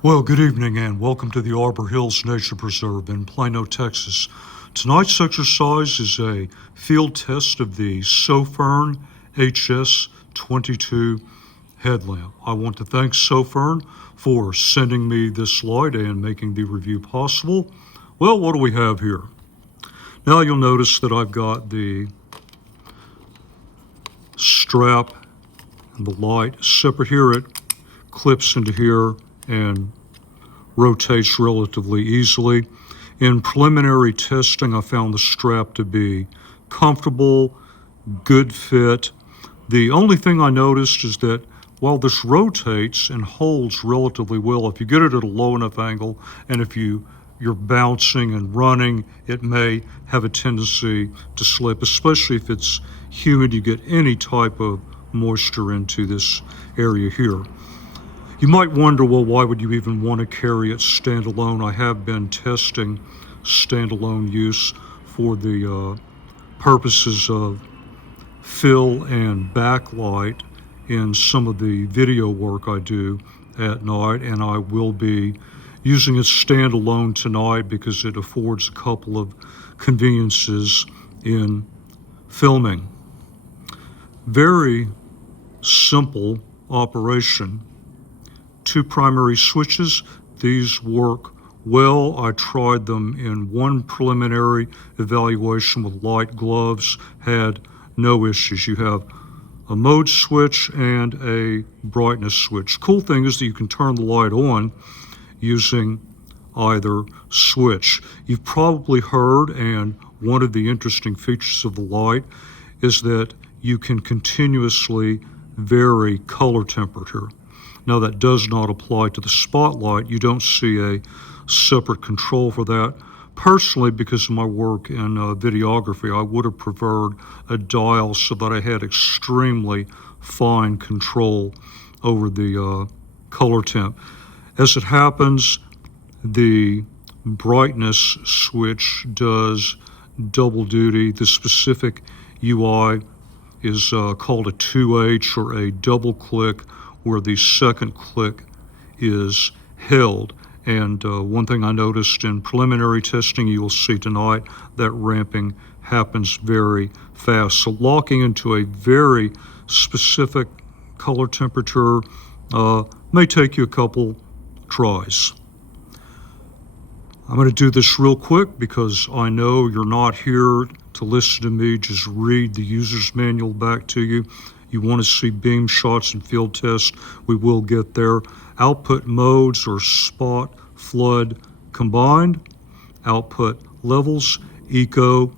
Well, good evening and welcome to the Arbor Hills Nature Preserve in Plano, Texas. Tonight's exercise is a field test of the SOFIRN HS22 headlamp. I want to thank SOFIRN for sending me this light and making the review possible. Well, what do we have here? Now you'll notice that I've got the strap and the light separate here. It clips into here and rotates relatively easily. In preliminary testing, I found the strap to be comfortable, good fit. The only thing I noticed is that while this rotates and holds relatively well, if you get it at a low enough angle and if you're bouncing and running, it may have a tendency to slip, especially if it's humid. You get any type of moisture into this area here. You might wonder, well, why would you even want to carry it standalone? I have been testing standalone use for the purposes of fill and backlight in some of the video work I do at night, and I will be using it standalone tonight because it affords a couple of conveniences in filming. Very simple operation. Two primary switches. These work well. I tried them in one preliminary evaluation with light gloves, had no issues. You have a mode switch and a brightness switch. Cool thing is that you can turn the light on using either switch. You've probably heard, and one of the interesting features of the light is that you can continuously vary color temperature. Now, that does not apply to the spotlight. You don't see a separate control for that. Personally, because of my work in videography, I would have preferred a dial so that I had extremely fine control over the color temp. As it happens, the brightness switch does double duty. The specific UI is called a 2H, or a double click, where the second click is held. And one thing I noticed in preliminary testing, you will see tonight, that ramping happens very fast. So locking into a very specific color temperature may take you a couple tries. I'm going to do this real quick because I know you're not here to listen to me just read the user's manual back to you. You want to see beam shots and field tests, we will get there. Output modes or spot, flood combined. Output levels, eco.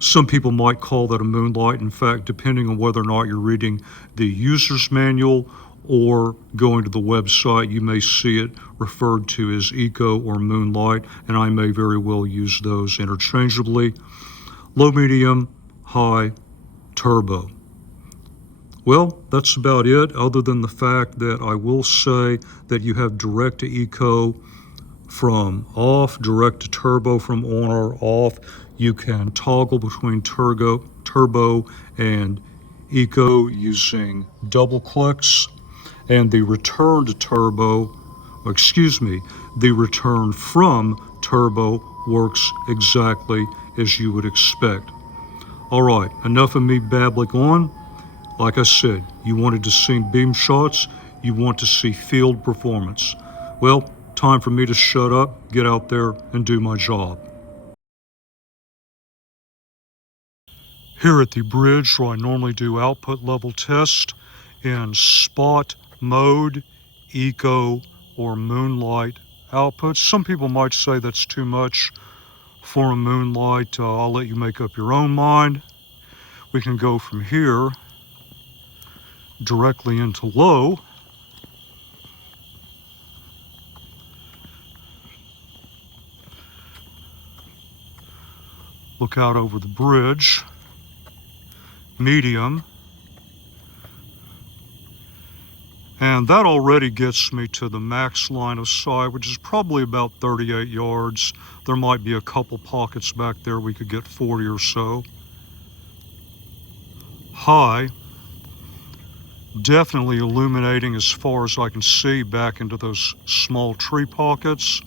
Some people might call that a moonlight. In fact, depending on whether or not you're reading the user's manual or going to the website, you may see it referred to as eco or moonlight, and I may very well use those interchangeably. Low, medium, high, turbo. Well, that's about it, other than the fact that I will say that you have direct to eco from off, direct to turbo from on or off. You can toggle between turbo and eco using double clicks, and the return to turbo, the return from turbo works exactly as you would expect. All right, enough of me babbling on. Like I said, you wanted to see beam shots, you want to see field performance. Well, time for me to shut up, get out there, and do my job. Here at the bridge, where I normally do output level test in spot, mode, eco, or moonlight outputs. Some people might say that's too much for a moonlight. I'll let you make up your own mind. We can go from here directly into low. Look out over the bridge. Medium. And that already gets me to the max line of sight, which is probably about 38 yards. There might be a couple pockets back there we could get 40 or so. High. Definitely illuminating as far as I can see back into those small tree pockets.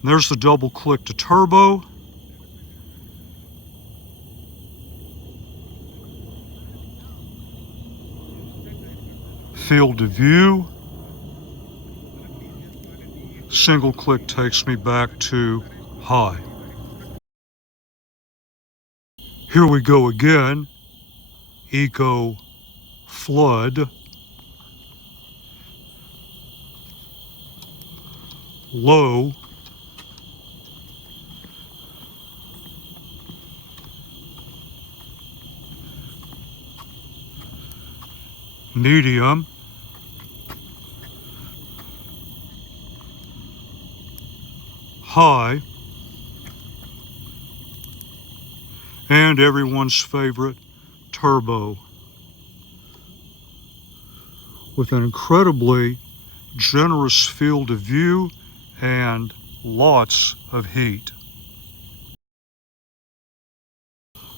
And there's the double click to turbo. Field of view. Single click takes me back to high. Here we go again. Eco flood. Low. Medium. High. And everyone's favorite, turbo. With an incredibly generous field of view and lots of heat.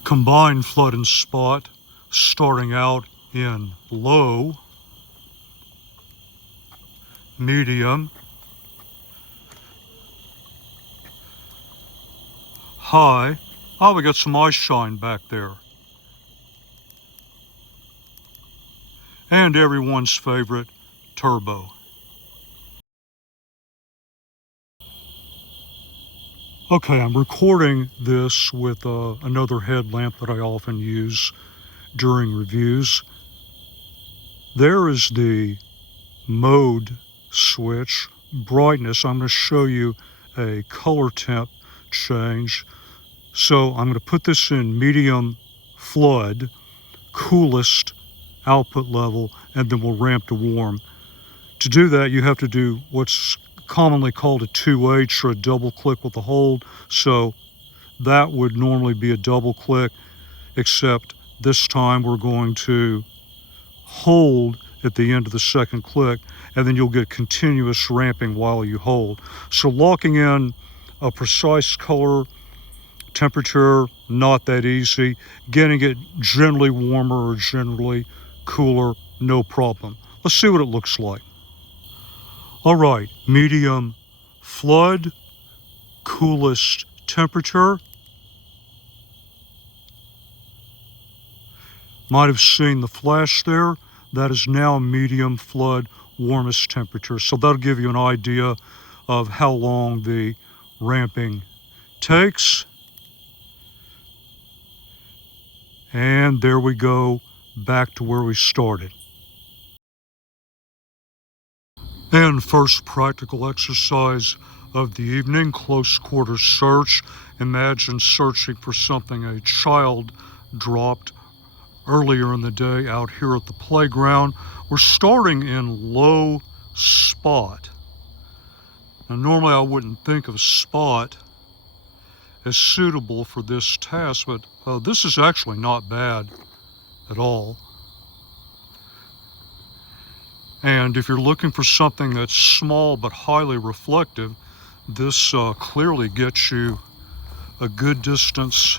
Combined flood and spot starting out in low, medium, high. Oh, we got some ice shine back there. And everyone's favorite, turbo. Okay, I'm recording this with another headlamp that I often use during reviews. There is the mode switch, brightness. I'm going to show you a color temp change. So I'm going to put this in medium flood, coolest output level, and then we'll ramp to warm. To do that, you have to do what's commonly called a 2H or a double click with a hold. So that would normally be a double click, except this time we're going to hold at the end of the second click, and then you'll get continuous ramping while you hold. So locking in a precise color temperature, not that easy. Getting it generally warmer or generally cooler, no problem. Let's see what it looks like. All right, medium flood, coolest temperature. Might have seen the flash there. That is now medium flood, warmest temperature. So that'll give you an idea of how long the ramping takes. And there we go, back to where we started. And first practical exercise of the evening, close quarters search. Imagine searching for something a child dropped earlier in the day out here at the playground. We're starting in low spot. Now normally I wouldn't think of spot as suitable for this task, but this is actually not bad at all. And if you're looking for something that's small but highly reflective, this clearly gets you a good distance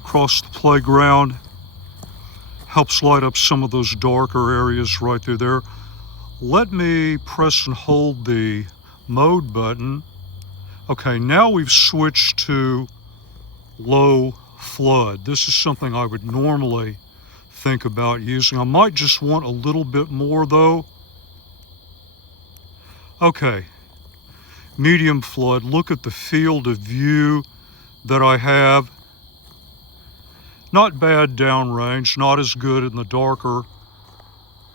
across the playground. Helps light up some of those darker areas right through there. Let me press and hold the mode button. Okay, now we've switched to low flood. This is something I would normally think about using. I might just want a little bit more though. Okay, medium flood. Look at the field of view that I have. Not bad downrange, not as good in the darker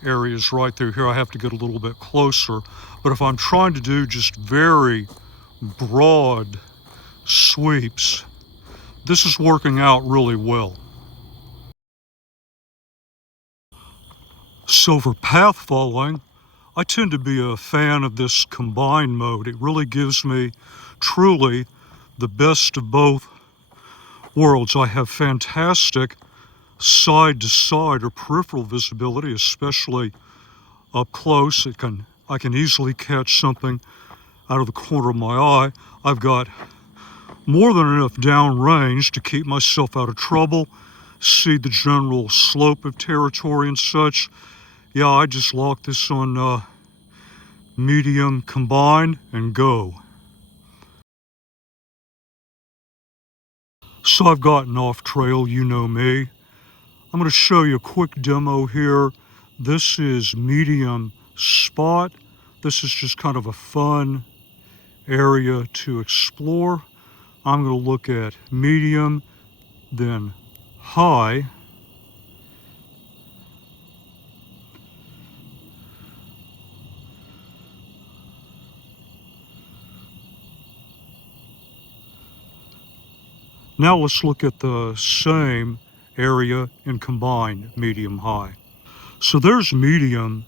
areas right through here. I have to get a little bit closer. But if I'm trying to do just very broad sweeps, this is working out really well. So for path following, I tend to be a fan of this combined mode. It really gives me truly the best of both worlds. I have fantastic side to side or peripheral visibility, especially up close. I can easily catch something out of the corner of my eye. I've got more than enough downrange to keep myself out of trouble. see the general slope of territory and such. Yeah, I just lock this on medium combine and go. So I've gotten off trail, you know me. I'm going to show you a quick demo here. This is medium spot. This is just kind of a fun area to explore. I'm going to look at medium, then high. Now let's look at the same area in combined medium high. So there's medium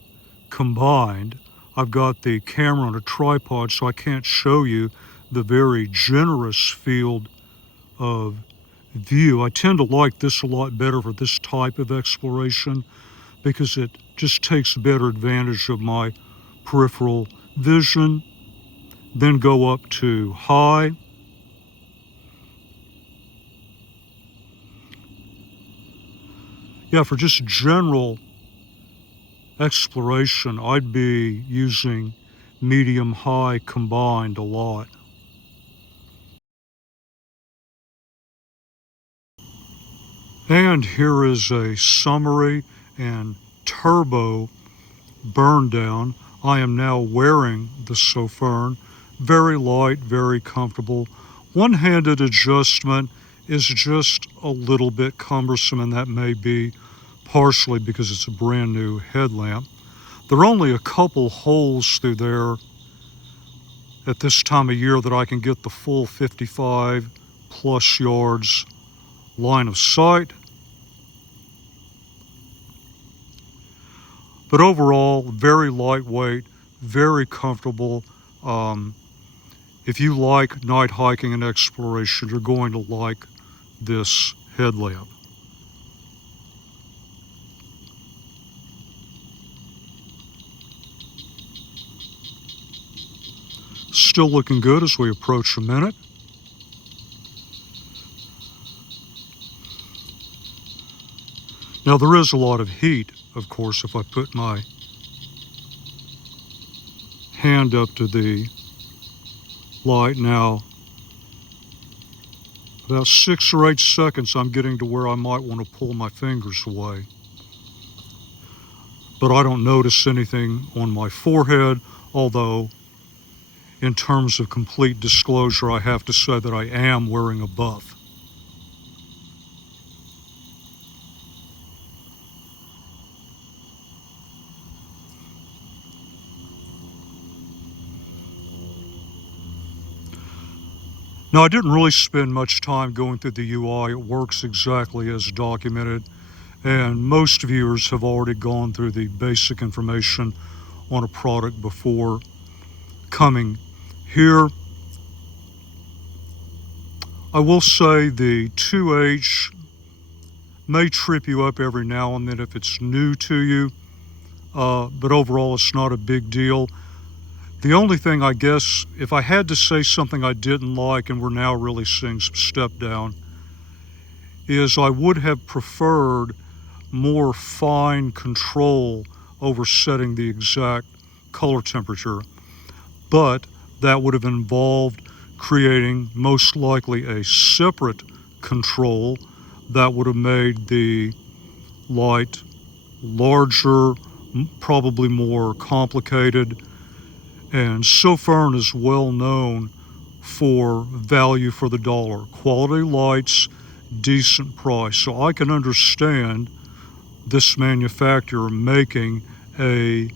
combined. I've got the camera on a tripod, so I can't show you the very generous field of view. I tend to like this a lot better for this type of exploration because it just takes better advantage of my peripheral vision. Then go up to high. Yeah, for just general exploration, I'd be using medium high combined a lot. And here is a summary and turbo burn down. I am now wearing the SOFIRN. Very light, very comfortable. One-handed adjustment is just a little bit cumbersome, and that may be partially because it's a brand new headlamp. There are only a couple holes through there at this time of year that I can get the full 55 plus yards line of sight. But overall, very lightweight, very comfortable. If you like night hiking and exploration, you're going to like this headlamp. Still looking good as we approach a minute. Now there is a lot of heat, of course, if I put my hand up to the light now. About 6 or 8 seconds, I'm getting to where I might want to pull my fingers away. But I don't notice anything on my forehead, although in terms of complete disclosure, I have to say that I am wearing a buff. Now, I didn't really spend much time going through the UI. It works exactly as documented, and most viewers have already gone through the basic information on a product before coming here. I will say the 2H may trip you up every now and then if it's new to you, but overall it's not a big deal. The only thing, I guess, if I had to say something I didn't like, and we're now really seeing some step down, is I would have preferred more fine control over setting the exact color temperature, but that would have involved creating most likely a separate control that would have made the light larger, probably more complicated. And SOFIRN is well known for value for the dollar. Quality lights, decent price. So I can understand this manufacturer making a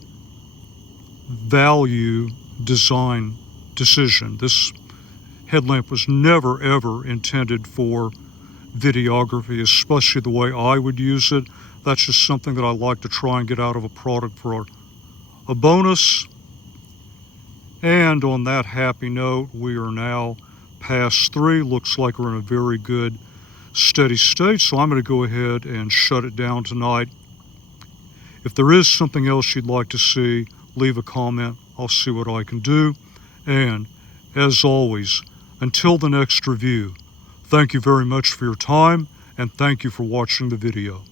value design decision. This headlamp was never ever intended for videography, especially the way I would use it. That's just something that I like to try and get out of a product for a bonus. And on that happy note, we are now past 3. Looks like we're in a very good steady state, so I'm going to go ahead and shut it down tonight. If there is something else you'd like to see, leave a comment. I'll see what I can do. And as always, until the next review, thank you very much for your time and thank you for watching the video.